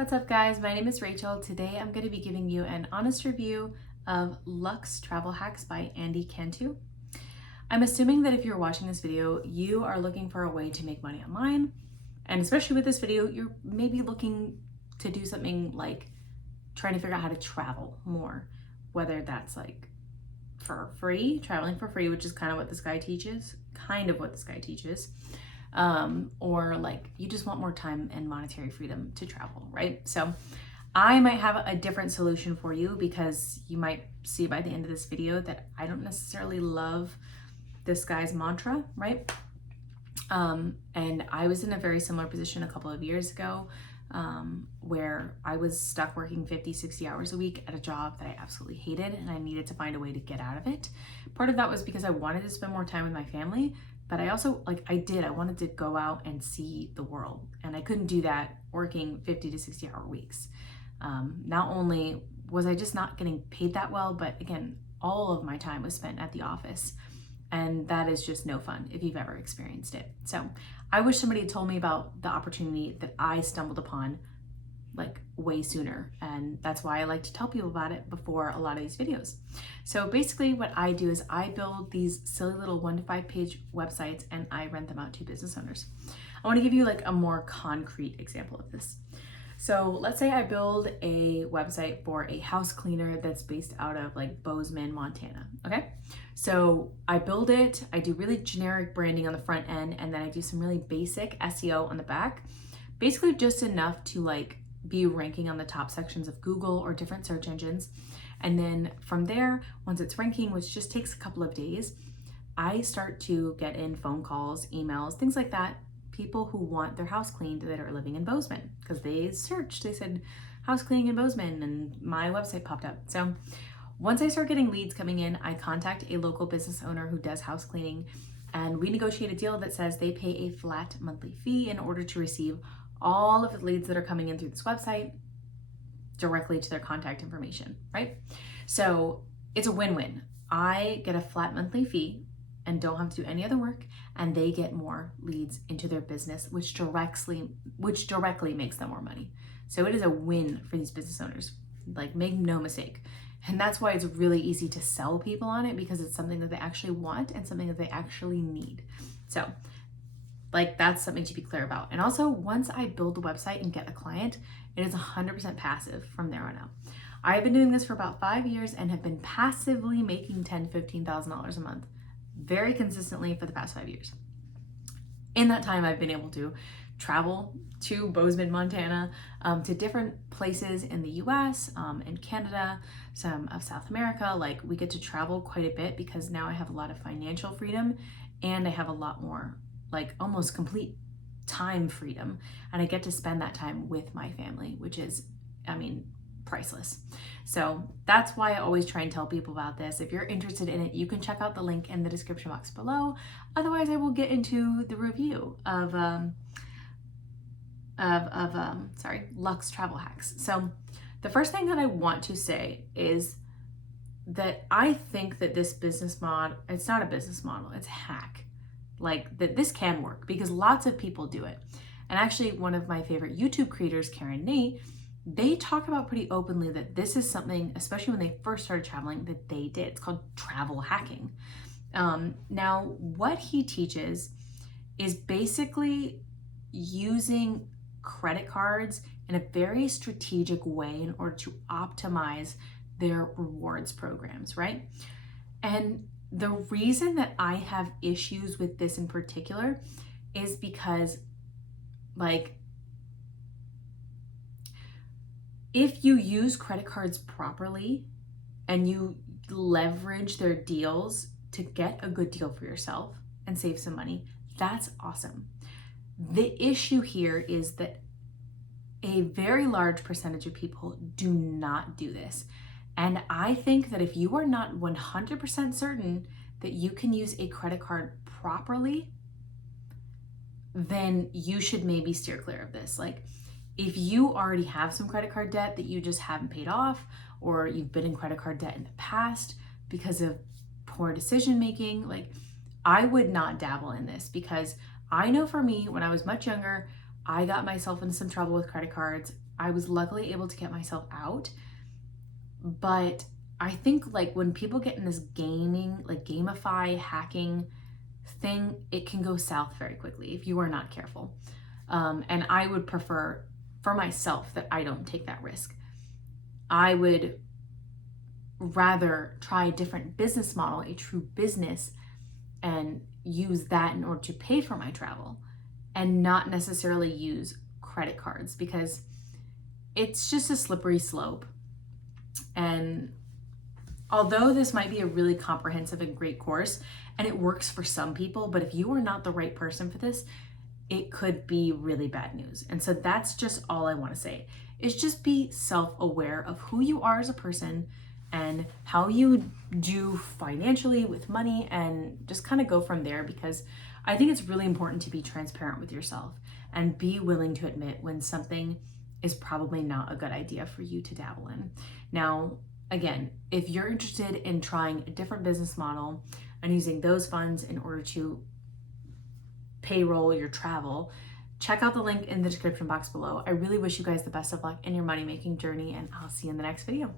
What's up, guys? My name is Rachel. Today I'm going to be giving you an honest review of Luxe Travel Hacks by Cantu. I'm assuming that if you're watching this video, you are looking for a way to make money online. And especially with this video, you're maybe looking to do something like trying to figure out how to travel more, whether that's like for free, traveling for free, which is kind of what this guy teaches, or like you just want more time and monetary freedom to travel, right? So I might have a different solution for you, because you might see by the end of this video that I don't necessarily love this guy's mantra, right? And I was in a very similar position a couple of years ago, where I was stuck working 50, 60 hours a week at a job that I absolutely hated, and I needed to find a way to get out of it. Part of that was because I wanted to spend more time with my family, but I also, I wanted to go out and see the world, and I couldn't do that working 50 to 60 hour weeks. Not only was I just not getting paid that well, but again, all of my time was spent at the office. And that is just no fun if you've ever experienced it. So I wish somebody had told me about the opportunity that I stumbled upon like way sooner. And that's why I like to tell people about it before a lot of these videos. So basically what I do is I build these silly little 1 to 5 page websites and I rent them out to business owners. I want to give you like a more concrete example of this. So let's say I build a website for a house cleaner that's based out of like Bozeman, Montana, okay? So I build it, I do really generic branding on the front end, and then I do some really basic SEO on the back, basically just enough to like be ranking on the top sections of Google or different search engines. And then from there, once it's ranking, which just takes a couple of days, I start to get in phone calls, emails, things like that, people who want their house cleaned that are living in Bozeman, because they searched, they said house cleaning in Bozeman, and my website popped up. So once I start getting leads coming in, I contact a local business owner who does house cleaning, and we negotiate a deal that says they pay a flat monthly fee in order to receive all of the leads that are coming in through this website directly to their contact information, right? So it's a win-win. I get a flat monthly fee and don't have to do any other work, and they get more leads into their business, which directly makes them more money. So it is a win for these business owners, like make no mistake. And that's why it's really easy to sell people on it, because it's something that they actually want and something that they actually need. So like that's something to be clear about. And also, once I build the website and get a client, it is 100% passive from there on out. I've been doing this for about 5 years and have been passively making $10,000 to $15,000 a month very consistently for the past 5 years. In that time, I've been able to travel to Bozeman, Montana, to different places in the US, in Canada, some of South America. Like we get to travel quite a bit because now I have a lot of financial freedom, and I have a lot more, like almost complete time freedom. And I get to spend that time with my family, which is, priceless. So that's why I always try and tell people about this. If you're interested in it, you can check out the link in the description box below. Otherwise, I will get into the review of Luxe Travel Hacks. So the first thing that I want to say is that I think that this business model, it's not a business model, it's a hack. Like that this can work because lots of people do it. And actually one of my favorite YouTube creators, Karen Nate, they talk about pretty openly that this is something, especially when they first started traveling, that they did. It's called travel hacking. Now, what he teaches is basically using credit cards in a very strategic way in order to optimize their rewards programs, right? And the reason that I have issues with this in particular is because, like, if you use credit cards properly and you leverage their deals to get a good deal for yourself and save some money, that's awesome. The issue here is that a very large percentage of people do not do this. And I think that if you are not 100% certain that you can use a credit card properly, then you should maybe steer clear of this. Like, if you already have some credit card debt that you just haven't paid off, or you've been in credit card debt in the past because of poor decision making, like I would not dabble in this, because I know for me, when I was much younger, I got myself into some trouble with credit cards. I was luckily able to get myself out. But I think like when people get in this gaming, like gamify hacking thing, it can go south very quickly if you are not careful. And I would prefer for myself that I don't take that risk. I would rather try a different business model, a true business, and use that in order to pay for my travel and not necessarily use credit cards, because it's just a slippery slope. And although this might be a really comprehensive and great course and it works for some people, but if you are not the right person for this, it could be really bad news. And so that's just all I want to say, is just be self-aware of who you are as a person and how you do financially with money, and just kind of go from there, because I think it's really important to be transparent with yourself and be willing to admit when something is probably not a good idea for you to dabble in. Now, again, if you're interested in trying a different business model and using those funds in order to payroll your travel, check out the link in the description box below. I really wish you guys the best of luck in your money-making journey, and I'll see you in the next video.